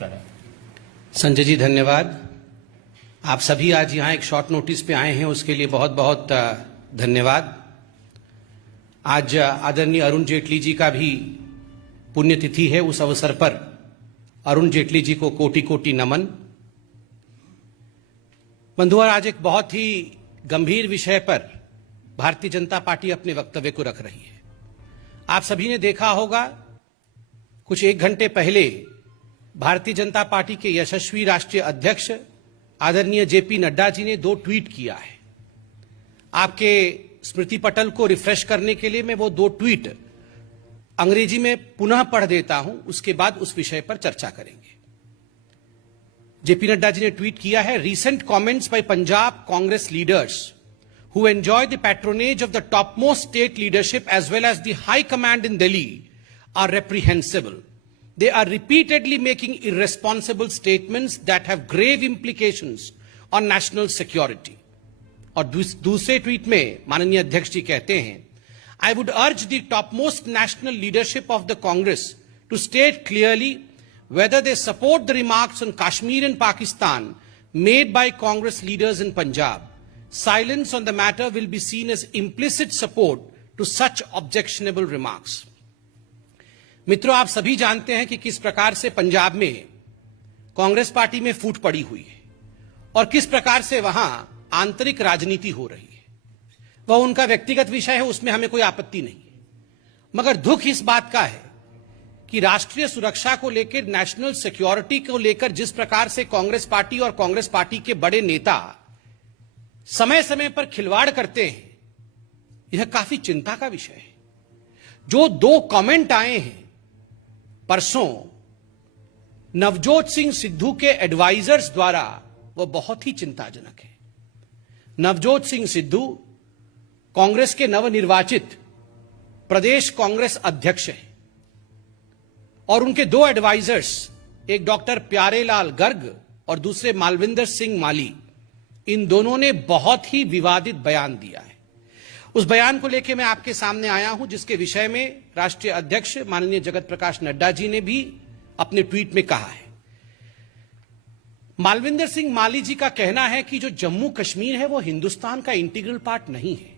करें। संजय जी धन्यवाद। आप सभी आज यहाँ एक शॉर्ट नोटिस पे आए हैं, उसके लिए बहुत बहुत धन्यवाद। आज आदरणीय अरुण जेटली जी का भी पुण्यतिथि है। उस अवसर पर अरुण जेटली जी को कोटि कोटि नमन। बंधुओं, आज एक बहुत ही गंभीर विषय पर भारतीय जनता पार्टी अपने वक्तव्य को रख रही है। आप सभी ने देखा होगा, कुछ एक घंटे पहले भारतीय जनता पार्टी के यशस्वी राष्ट्रीय अध्यक्ष आदरणीय जेपी नड्डा जी ने 2 ट्वीट किया है। आपके स्मृति पटल को रिफ्रेश करने के लिए मैं वो 2 ट्वीट अंग्रेजी में पुनः पढ़ देता हूं, उसके बाद उस विषय पर चर्चा करेंगे। जेपी नड्डा जी ने ट्वीट किया है, recent comments by Punjab Congress leaders who enjoy the patronage of the topmost state leadership as well as the high command in Delhi are reprehensible. They are repeatedly making irresponsible statements that have grave implications on national security. और दूसरे tweet में माननीय अध्यक्ष जी कहते हैं, I would urge the topmost national leadership of the Congress to state clearly whether they support the remarks on Kashmir and Pakistan made by Congress leaders in Punjab. Silence on the matter will be seen as implicit support to such objectionable remarks. मित्रों, आप सभी जानते हैं कि किस प्रकार से पंजाब में कांग्रेस पार्टी में फूट पड़ी हुई है और किस प्रकार से वहां आंतरिक राजनीति हो रही है। वह उनका व्यक्तिगत विषय है, उसमें हमें कोई आपत्ति नहीं है। मगर दुख इस बात का है कि राष्ट्रीय सुरक्षा को लेकर, नेशनल सिक्योरिटी को लेकर जिस प्रकार से कांग्रेस पार्टी और कांग्रेस पार्टी के बड़े नेता समय समय पर खिलवाड़ करते हैं, यह काफी चिंता का विषय है। जो 2 कमेंट आए हैं परसों नवजोत सिंह सिद्धू के एडवाइजर्स द्वारा, वह बहुत ही चिंताजनक है। नवजोत सिंह सिद्धू कांग्रेस के नवनिर्वाचित प्रदेश कांग्रेस अध्यक्ष हैं और उनके 2 एडवाइजर्स, एक डॉक्टर प्यारेलाल गर्ग और दूसरे मालविंदर सिंह माली, इन दोनों ने बहुत ही विवादित बयान दिया है। उस बयान को लेकर मैं आपके सामने आया हूं, जिसके विषय में राष्ट्रीय अध्यक्ष माननीय जगत प्रकाश नड्डा जी ने भी अपने ट्वीट में कहा है। मालविंदर सिंह माली जी का कहना है कि जो जम्मू कश्मीर है वो हिंदुस्तान का इंटीग्रल पार्ट नहीं है,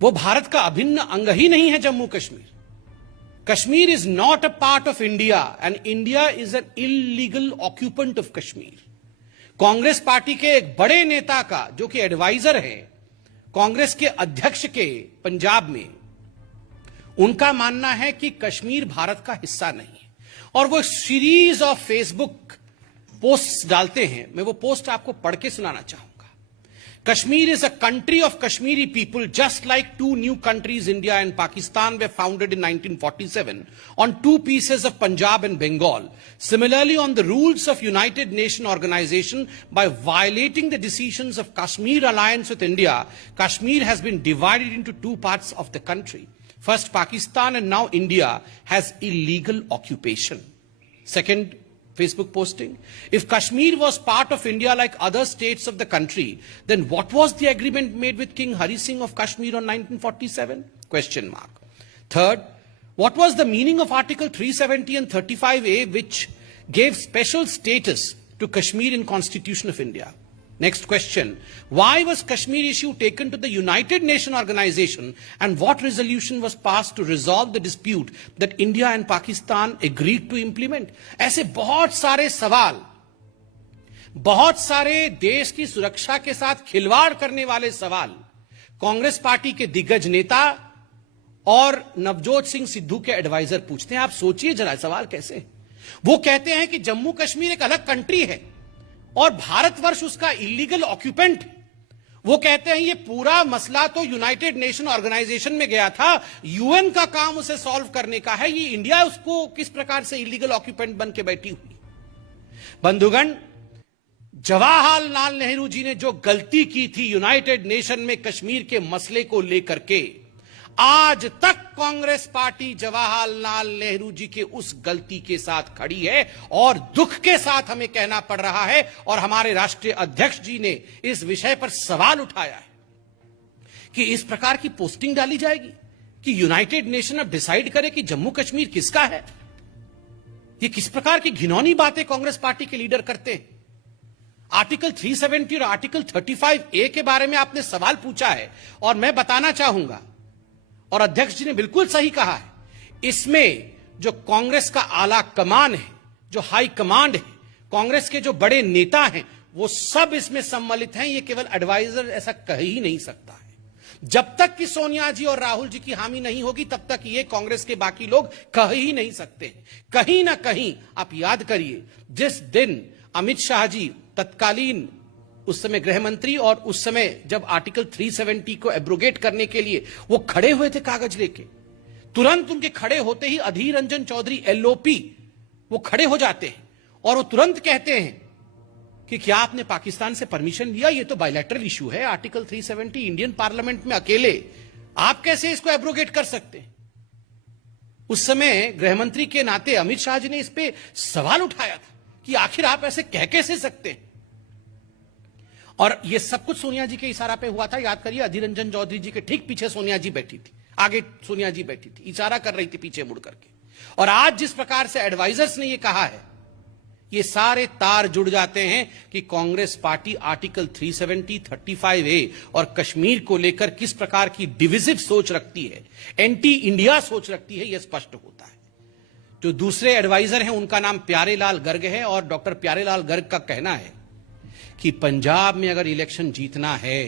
वो भारत का अभिन्न अंग ही नहीं है। Jammu Kashmir Kashmir is not a part of India and India is an illegal occupant of Kashmir. Congress party के एक बड़े नेता का, जो कि एडवाइजर है कांग्रेस के अध्यक्ष के पंजाब में, उनका मानना है कि कश्मीर भारत का हिस्सा नहीं है और वो सीरीज ऑफ फेसबुक पोस्ट डालते हैं। मैं वो पोस्ट आपको पढ़ के सुनाना चाहूंगा। Kashmir is a country of Kashmiri people, just like 2 new countries, India and Pakistan, were founded in 1947 on 2 pieces of Punjab and Bengal. Similarly, on the rules of United Nations Organization, by violating the decisions of Kashmir alliance with India, Kashmir has been divided into 2 parts of the country. First Pakistan and now India has illegal occupation. Second Facebook posting, if Kashmir was part of India like other states of the country, then what was the agreement made with King Hari Singh of Kashmir on 1947? Question mark. Third, what was the meaning of Article 370 and 35A, which gave special status to Kashmir in Constitution of India? Next question, why was Kashmir issue taken to the United Nations Organization and what resolution was passed to resolve the dispute that India and Pakistan agreed to implement? ऐसे बहुत सारे सवाल, बहुत सारे देश की सुरक्षा के साथ खिलवाड़ करने वाले सवाल कांग्रेस पार्टी के दिग्गज नेता और नवजोत सिंह सिद्धू के एडवाइजर पूछते हैं। आप सोचिए जरा सवाल कैसे। वो कहते हैं कि जम्मू कश्मीर एक अलग कंट्री है और भारतवर्ष उसका इलीगल ऑक्यूपेंट। वो कहते हैं ये पूरा मसला तो यूनाइटेड नेशन ऑर्गेनाइजेशन में गया था, यूएन का काम उसे सॉल्व करने का है, ये इंडिया उसको किस प्रकार से इलीगल ऑक्यूपेंट बन के बैठी हुई। बंधुगण, जवाहरलाल नेहरू जी ने जो गलती की थी यूनाइटेड नेशन में कश्मीर के मसले को लेकर के, आज तक कांग्रेस पार्टी जवाहरलाल नेहरू जी के उस गलती के साथ खड़ी है और दुख के साथ हमें कहना पड़ रहा है और हमारे राष्ट्रीय अध्यक्ष जी ने इस विषय पर सवाल उठाया है कि इस प्रकार की पोस्टिंग डाली जाएगी कि यूनाइटेड नेशन अब डिसाइड करे कि जम्मू कश्मीर किसका है। ये किस प्रकार की घिनौनी बातें कांग्रेस पार्टी के लीडर करते हैं। आर्टिकल 370 और आर्टिकल 35A के बारे में आपने सवाल पूछा है और मैं बताना चाहूंगा, और अध्यक्ष जी ने बिल्कुल सही कहा है, इसमें जो कांग्रेस का आला कमान है, जो हाई कमांड है, कांग्रेस के जो बड़े नेता हैं, वो सब इसमें सम्मिलित हैं। ये केवल एडवाइजर ऐसा कह ही नहीं सकता है। जब तक कि सोनिया जी और राहुल जी की हामी नहीं होगी तब तक ये कांग्रेस के बाकी लोग कह ही नहीं सकते। कहीं ना कहीं आप याद करिए, जिस दिन अमित शाह जी तत्कालीन उस समय गृह मंत्री और उस समय जब आर्टिकल 370 को एब्रोगेट करने के लिए वो खड़े हुए थे कागज लेके, तुरंत उनके खड़े होते ही अधीर रंजन चौधरी LOP वो खड़े हो जाते हैं और वो तुरंत कहते हैं कि क्या आपने पाकिस्तान से परमिशन लिया? ये तो बायलैटरल इशू है, आर्टिकल 370 इंडियन पार्लियामेंट में अकेले आप कैसे इसको एब्रोगेट कर सकते हैं? उस समय गृहमंत्री के नाते अमित शाह जी ने इस पे सवाल उठाया था कि आखिर आप ऐसे कह कैसे सकते हैं। और ये सब कुछ सोनिया जी के इशारा पे हुआ था। याद करिए, अधीर रंजन चौधरी जी के ठीक पीछे सोनिया जी बैठी थी, आगे सोनिया जी बैठी थी, इशारा कर रही थी पीछे मुड़ करके। और आज जिस प्रकार से एडवाइजर्स ने ये कहा है, ये सारे तार जुड़ जाते हैं कि कांग्रेस पार्टी आर्टिकल 370, 35A और कश्मीर को लेकर किस प्रकार की डिविजिव सोच रखती है, एंटी इंडिया सोच रखती है, यह स्पष्ट होता है। जो दूसरे एडवाइजर हैं उनका नाम प्यारेलाल गर्ग है और डॉक्टर प्यारेलाल गर्ग का कहना है कि पंजाब में अगर इलेक्शन जीतना है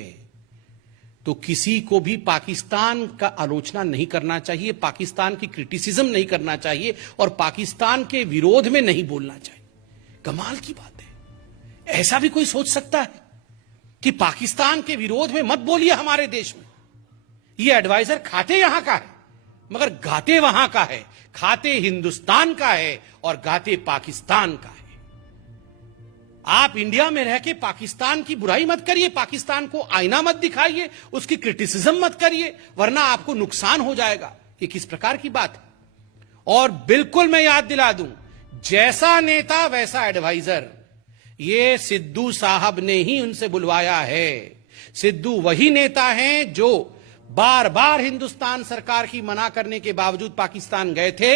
तो किसी को भी पाकिस्तान का आलोचना नहीं करना चाहिए, पाकिस्तान की क्रिटिसिज्म नहीं करना चाहिए और पाकिस्तान के विरोध में नहीं बोलना चाहिए। कमाल की बात है, ऐसा भी कोई सोच सकता है कि पाकिस्तान के विरोध में मत बोलिए हमारे देश में? ये एडवाइजर खाते यहां का है मगर गाते वहां का है, खाते हिंदुस्तान का है और गाते पाकिस्तान का है। आप इंडिया में रह के पाकिस्तान की बुराई मत करिए, पाकिस्तान को आईना मत दिखाइए, उसकी क्रिटिसिज्म मत करिए, वरना आपको नुकसान हो जाएगा। ये किस प्रकार की बात है? और बिल्कुल मैं याद दिला दूं, जैसा नेता वैसा एडवाइजर, ये सिद्धू साहब ने ही उनसे बुलवाया है। सिद्धू वही नेता हैं जो बार बार हिंदुस्तान सरकार की मना करने के बावजूद पाकिस्तान गए थे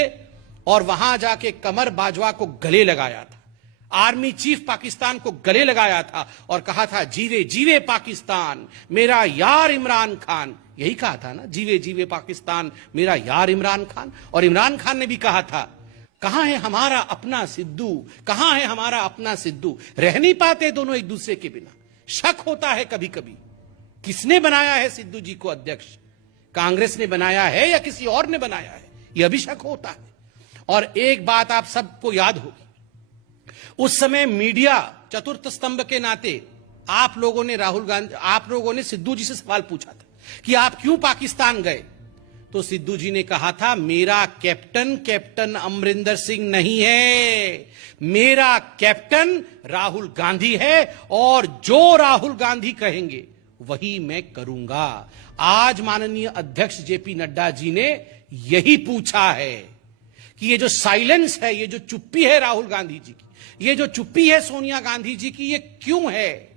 और वहां जाके कमर बाजवा को गले लगाया था, आर्मी चीफ पाकिस्तान को गले लगाया था और कहा था जीवे जीवे पाकिस्तान मेरा यार इमरान खान। यही कहा था ना, जीवे जीवे पाकिस्तान मेरा यार इमरान खान। और इमरान खान ने भी कहा था, कहां है हमारा अपना सिद्धू, कहां है हमारा अपना सिद्धू। रह नहीं पाते दोनों एक दूसरे के बिना। शक होता है कभी कभी, किसने बनाया है सिद्धू जी को अध्यक्ष? कांग्रेस ने बनाया है या किसी और ने बनाया है? यह भी शक होता है। और एक बात आप सबको याद होगी, उस समय मीडिया चतुर्थ स्तंभ के नाते आप लोगों ने सिद्धू जी से सवाल पूछा था कि आप क्यों पाकिस्तान गए? तो सिद्धू जी ने कहा था, मेरा कैप्टन अमरिंदर सिंह नहीं है, मेरा कैप्टन राहुल गांधी है और जो राहुल गांधी कहेंगे वही मैं करूंगा। आज माननीय अध्यक्ष जेपी नड्डा जी ने यही पूछा है कि ये जो साइलेंस है, ये जो चुप्पी है राहुल गांधी जी की, ये जो चुप्पी है सोनिया गांधी जी की, ये क्यों है?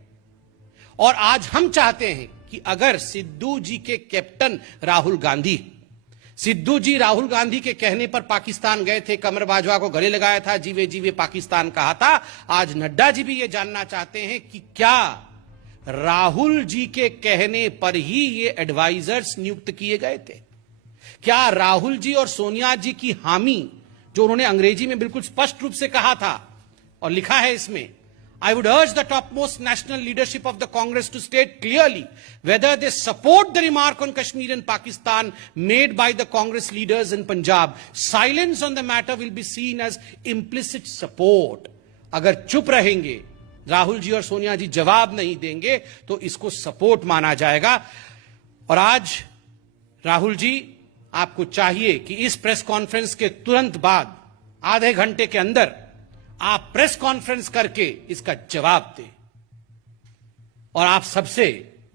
और आज हम चाहते हैं कि अगर सिद्धू जी के कैप्टन राहुल गांधी, सिद्धू जी राहुल गांधी के कहने पर पाकिस्तान गए थे, कमर बाजवा को गले लगाया था, जीवे जीवे पाकिस्तान कहा था, आज नड्डा जी भी ये जानना चाहते हैं कि क्या राहुल जी के कहने पर ही ये एडवाइजर्स नियुक्त किए गए थे? क्या राहुल जी और सोनिया जी की हामी, जो उन्होंने अंग्रेजी में बिल्कुल स्पष्ट रूप से कहा था और लिखा है इसमें, I would urge the topmost national leadership of the Congress to state clearly whether they support the remark on Kashmir and Pakistan made by the Congress leaders in Punjab. Silence on the matter will be seen as implicit support. अगर चुप रहेंगे, राहुल जी और सोनिया जी जवाब नहीं देंगे, तो इसको support माना जाएगा। और आज राहुल जी, आपको चाहिए कि इस प्रेस कॉन्फ्रेंस के तुरंत बाद आधे घंटे के अंदर आप प्रेस कॉन्फ्रेंस करके इसका जवाब दें। और आप सबसे,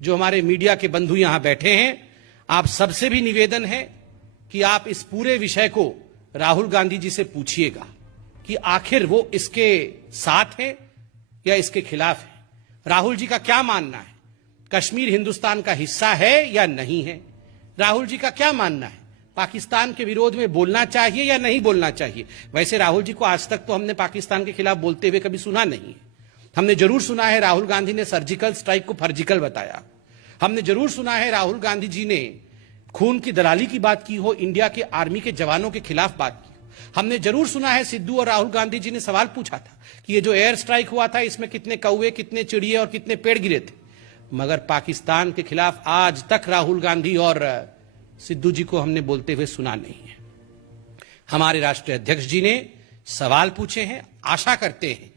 जो हमारे मीडिया के बंधु यहां बैठे हैं, आप सबसे भी निवेदन है कि आप इस पूरे विषय को राहुल गांधी जी से पूछिएगा कि आखिर वो इसके साथ है या इसके खिलाफ है। राहुल जी का क्या मानना है? कश्मीर हिंदुस्तान का हिस्सा है या नहीं है? राहुल जी का क्या मानना है? पाकिस्तान के विरोध में बोलना चाहिए या नहीं बोलना चाहिए। वैसे राहुल जी को आज तक तो हमने पाकिस्तान के खिलाफ बोलते हुए कभी सुना नहीं है। हमने जरूर सुना है राहुल गांधी ने सर्जिकल स्ट्राइक को फर्जिकल बताया। हमने जरूर सुना है राहुल गांधी जी ने खून की दलाली की बात की हो, इंडिया के आर्मी के जवानों के खिलाफ बात की हो। हमने जरूर सुना है सिद्धू और राहुल गांधी जी ने सवाल पूछा था कि ये जो एयर स्ट्राइक हुआ था इसमें कितने कौवे, कितने चिड़िए और कितने पेड़ गिरे थे। मगर पाकिस्तान के खिलाफ आज तक राहुल गांधी और सिद्धू जी को हमने बोलते हुए सुना नहीं है। हमारे राष्ट्रीय अध्यक्ष जी ने सवाल पूछे हैं। आशा करते हैं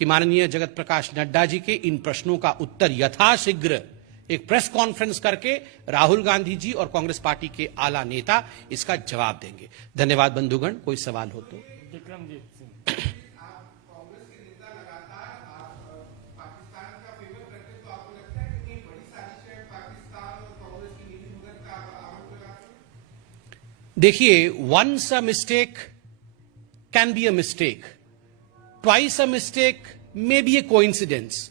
कि माननीय जगत प्रकाश नड्डा जी के इन प्रश्नों का उत्तर यथाशीघ्र एक प्रेस कॉन्फ्रेंस करके राहुल गांधी जी और कांग्रेस पार्टी के आला नेता इसका जवाब देंगे। धन्यवाद बंधुगण। कोई सवाल हो तो। विक्रमजीत सिंह, देखिए, once a mistake can be a mistake, twice a mistake may be a coincidence,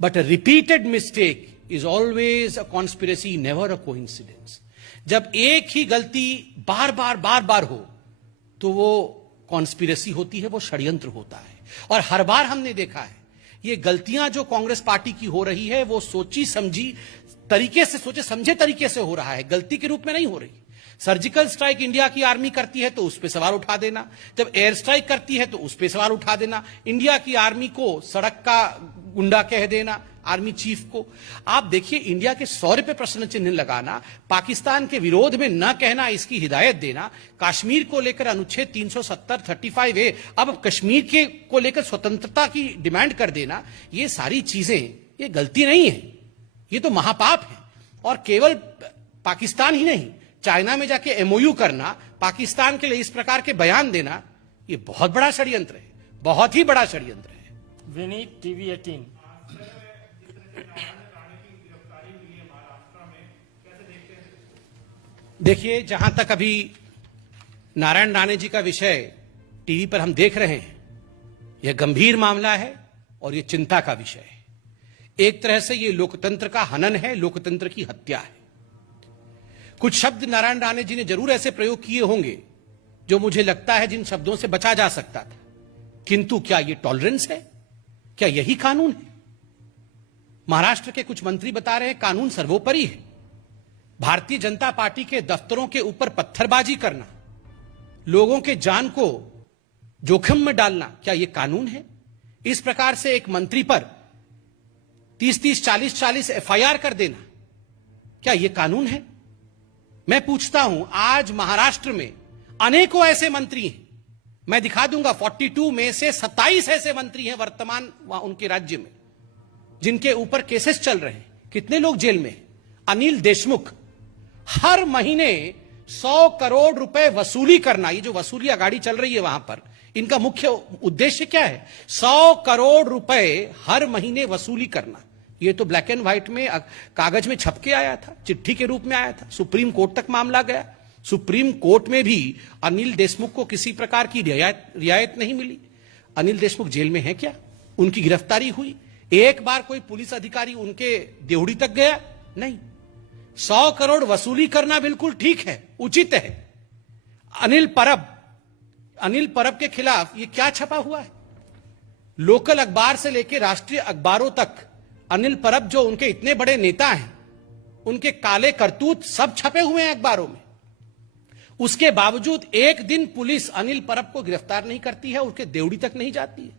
but a repeated mistake is always a conspiracy, never a coincidence. जब एक ही गलती बार बार हो तो वो कॉन्स्पिरेसी होती है, वो षड्यंत्र होता है। और हर बार हमने देखा है ये गलतियां जो कांग्रेस पार्टी की हो रही है वो सोची समझी तरीके से, सोचे समझे तरीके से हो रहा है, गलती के रूप में नहीं हो रही। सर्जिकल स्ट्राइक इंडिया की आर्मी करती है तो उस पर सवाल उठा देना, जब एयर स्ट्राइक करती है तो उस पर सवाल उठा देना, इंडिया की आर्मी को सड़क का गुंडा कह देना, आर्मी चीफ को। आप देखिए, इंडिया के 100 रुपए प्रश्न चिन्ह लगाना, पाकिस्तान के विरोध में न कहना, इसकी हिदायत देना, कश्मीर को लेकर अनुच्छेद 370 35A, अब कश्मीर के को लेकर स्वतंत्रता की डिमांड कर देना, ये सारी चीजें ये गलती नहीं है, ये तो महापाप है। और केवल पाकिस्तान ही नहीं, चाइना में जाके MOU करना, पाकिस्तान के लिए इस प्रकार के बयान देना, ये बहुत बड़ा षड्यंत्र है, बहुत ही बड़ा षड्यंत्र है। विनीत, TV 18। देखिए, जहां तक अभी नारायण राणे जी का विषय टीवी पर हम देख रहे हैं, यह गंभीर मामला है और यह चिंता का विषय है। एक तरह से यह लोकतंत्र का हनन है, लोकतंत्र की हत्या है। कुछ शब्द नारायण राणे जी ने जरूर ऐसे प्रयोग किए होंगे जो मुझे लगता है जिन शब्दों से बचा जा सकता था, किंतु क्या यह टॉलरेंस है? क्या यही कानून है? महाराष्ट्र के कुछ मंत्री बता रहे हैं कानून सर्वोपरि है। भारतीय जनता पार्टी के दफ्तरों के ऊपर पत्थरबाजी करना, लोगों के जान को जोखिम में डालना, क्या यह कानून है? इस प्रकार से एक मंत्री पर 30-30, 40-40 FIR कर देना, क्या यह कानून है? मैं पूछता हूं, आज महाराष्ट्र में अनेकों ऐसे मंत्री हैं, मैं दिखा दूंगा, 42 में से 27 ऐसे मंत्री हैं वर्तमान उनके राज्य में जिनके ऊपर केसेस चल रहे हैं। कितने लोग जेल में हैं? अनिल देशमुख हर महीने 100 करोड़ रुपए वसूली करना, ये जो वसूली गाड़ी चल रही है वहां पर, इनका मुख्य उद्देश्य क्या है? 100 करोड़ रुपए हर महीने वसूली करना। ये तो ब्लैक एंड व्हाइट में कागज में छप के आया था, चिट्ठी के रूप में आया था, सुप्रीम कोर्ट तक मामला गया। सुप्रीम कोर्ट में भी अनिल देशमुख को किसी प्रकार की रियायत नहीं मिली। अनिल देशमुख जेल में है क्या? उनकी गिरफ्तारी हुई? एक बार कोई पुलिस अधिकारी उनके देवड़ी तक गया? नहीं। 100 करोड़ वसूली करना बिल्कुल ठीक है, उचित है। अनिल परब के खिलाफ ये क्या छपा हुआ है? लोकल अखबार से लेकर राष्ट्रीय अखबारों तक अनिल परब जो उनके इतने बड़े नेता हैं, उनके काले करतूत सब छपे हुए हैं अखबारों में। उसके बावजूद एक दिन पुलिस अनिल परब को गिरफ्तार नहीं करती है, उसके देवड़ी तक नहीं जाती है।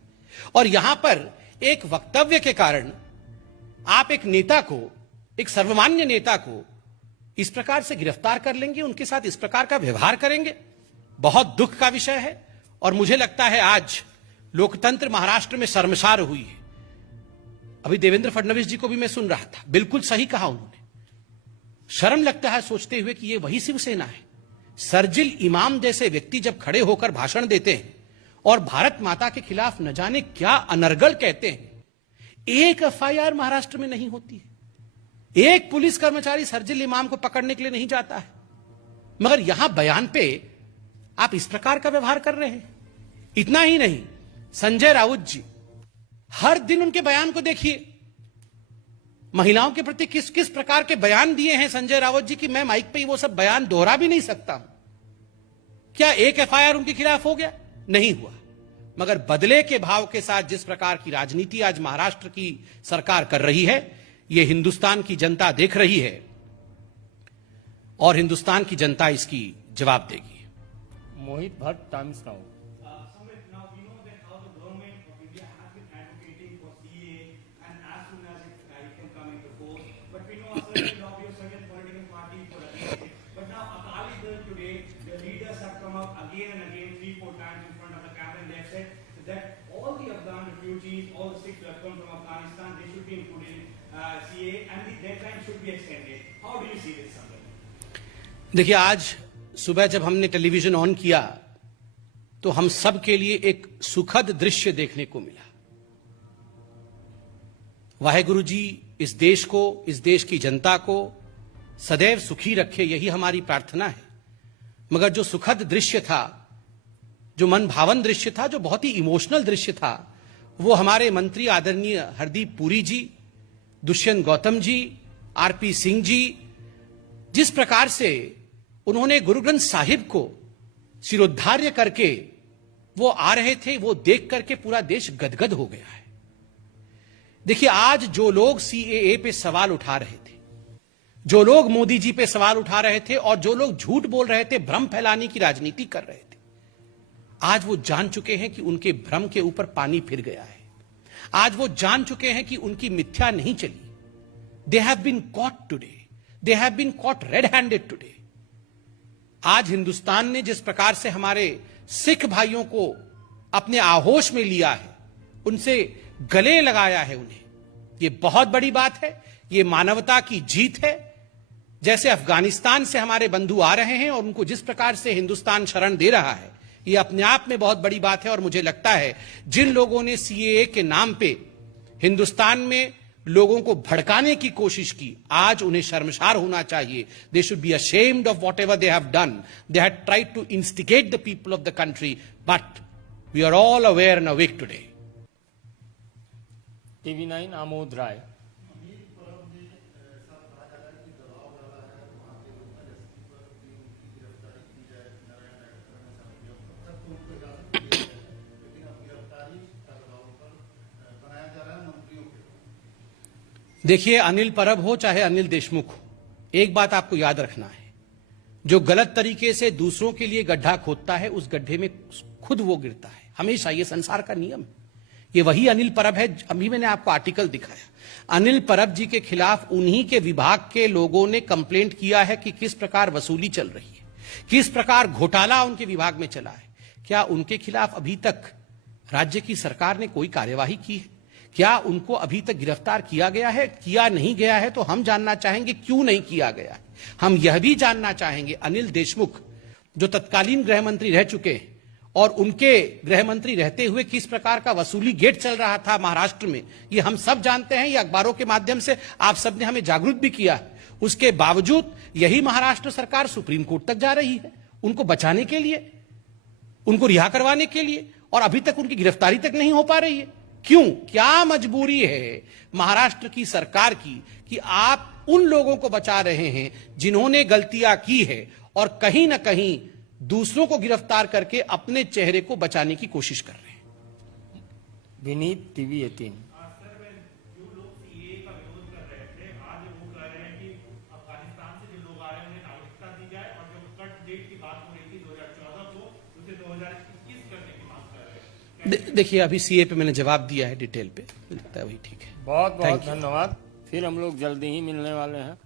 और यहां पर एक वक्तव्य के कारण आप एक नेता को, एक सर्वमान्य नेता को इस प्रकार से गिरफ्तार कर लेंगे, उनके साथ इस प्रकार का व्यवहार करेंगे, बहुत दुख का विषय है। और मुझे लगता है आज लोकतंत्र महाराष्ट्र में शर्मसार हुई है। अभी देवेंद्र फडणवीस जी को भी मैं सुन रहा था, बिल्कुल सही कहा उन्होंने। शर्म लगता है सोचते हुए कि ये वही शिवसेना है। सर्जिल इमाम जैसे व्यक्ति जब खड़े होकर भाषण देते हैं और भारत माता के खिलाफ न जाने क्या अनर्गल कहते हैं, एक FIR महाराष्ट्र में नहीं होती है, एक पुलिस कर्मचारी सर्जिल इमाम को पकड़ने के लिए नहीं जाता है, मगर यहां बयान पे आप इस प्रकार का व्यवहार कर रहे हैं। इतना ही नहीं, संजय राउत जी, हर दिन उनके बयान को देखिए, महिलाओं के प्रति किस किस प्रकार के बयान दिए हैं संजय राउत जी की मैं माइक पे ही वो सब बयान दोहरा भी नहीं सकता हूं। क्या एक एफआईआर उनके खिलाफ हो गया? नहीं हुआ। मगर बदले के भाव के साथ जिस प्रकार की राजनीति आज महाराष्ट्र की सरकार कर रही है, यह हिंदुस्तान की जनता देख रही है और हिंदुस्तान की जनता इसकी जवाब देगी। Mohit Bhatt, Times Now. Now we know that how the government of India has been advocating for CAA and as soon as it can come into force. But we know a certain lobby of certain political parties for against it. But now Akali Dal today, the leaders have come up again and again 3-4 times in front of the camera and they have said that all the Afghan refugees, all the 6 who have come from Afghanistan, they should be included in CAA and the deadline should be extended. How do you see this, Samir? देखिए, आज सुबह जब हमने television on किया तो हम सब के लिए एक सुखद दृश्य देखने को मिला। वाहेगुरु जी इस देश को, इस देश की जनता को सदैव सुखी रखे, यही हमारी प्रार्थना है। मगर जो सुखद दृश्य था, जो मन भावन दृश्य था, जो बहुत ही इमोशनल दृश्य था, वो हमारे मंत्री आदरणीय हरदीप पुरी जी, दुष्यंत गौतम जी, आरपी सिंह जी, जिस प्रकार से उन्होंने गुरु ग्रंथ साहिब को सिरोद्धार्य करके वो आ रहे थे, वो देख करके पूरा देश गदगद हो गया है। देखिए, आज जो लोग सीएए पे सवाल उठा रहे थे, जो लोग मोदी जी पे सवाल उठा रहे थे और जो लोग झूठ बोल रहे थे, भ्रम फैलाने की राजनीति कर रहे थे, आज वो जान चुके हैं कि उनके भ्रम के ऊपर पानी फिर गया है। आज वो जान चुके हैं कि उनकी मिथ्या नहीं चली। They have been caught today, they have been caught red handed today. आज हिंदुस्तान ने जिस प्रकार से हमारे सिख भाइयों को अपने आहोश में लिया है, उनसे गले लगाया है उन्हें, यह बहुत बड़ी बात है, यह मानवता की जीत है। जैसे अफगानिस्तान से हमारे बंधु आ रहे हैं और उनको जिस प्रकार से हिंदुस्तान शरण दे रहा है, यह अपने आप में बहुत बड़ी बात है। और मुझे लगता है जिन लोगों ने सीएए के नाम पे हिंदुस्तान में लोगों को भड़काने की कोशिश की, आज उन्हें शर्मसार होना चाहिए। They should be ashamed of whatever they have done. They had tried to instigate the people of the country, but we are all aware and awake today. TV9 Amod Rai. देखिए, अनिल परब हो चाहे अनिल देशमुख हो, एक बात आपको याद रखना है, जो गलत तरीके से दूसरों के लिए गड्ढा खोदता है, उस गड्ढे में खुद वो गिरता है, हमेशा। ये संसार का नियम है। ये वही अनिल परब है। अभी मैंने आपको आर्टिकल दिखाया। अनिल परब जी के खिलाफ उन्हीं के विभाग के लोगों ने कंप्लेंट किया है कि किस प्रकार वसूली चल रही है, किस प्रकार घोटाला उनके विभाग में चला है। क्या उनके खिलाफ अभी तक राज्य की सरकार ने कोई कार्यवाही की है? क्या उनको अभी तक गिरफ्तार किया गया है? किया नहीं गया है तो हम जानना चाहेंगे क्यों नहीं किया गया है। हम यह भी जानना चाहेंगे, अनिल देशमुख जो तत्कालीन गृह मंत्री रह चुके हैं और उनके गृह मंत्री रहते हुए किस प्रकार का वसूली गेट चल रहा था महाराष्ट्र में, ये हम सब जानते हैं। ये अखबारों के माध्यम से आप सबने हमें जागरूक भी किया है। उसके बावजूद यही महाराष्ट्र सरकार सुप्रीम कोर्ट तक जा रही है उनको बचाने के लिए, उनको रिहा करवाने के लिए, और अभी तक उनकी गिरफ्तारी तक नहीं हो पा रही है। क्यों? क्या मजबूरी है महाराष्ट्र की सरकार की कि आप उन लोगों को बचा रहे हैं जिन्होंने गलतियां की है और कहीं ना कहीं दूसरों को गिरफ्तार करके अपने चेहरे को बचाने की कोशिश कर रहे हैं। विनीत, TV18। देखिए, अभी सीए पे मैंने जवाब दिया है डिटेल पे, लगता है वही ठीक है। बहुत बहुत धन्यवाद। फिर हम लोग जल्दी ही मिलने वाले हैं।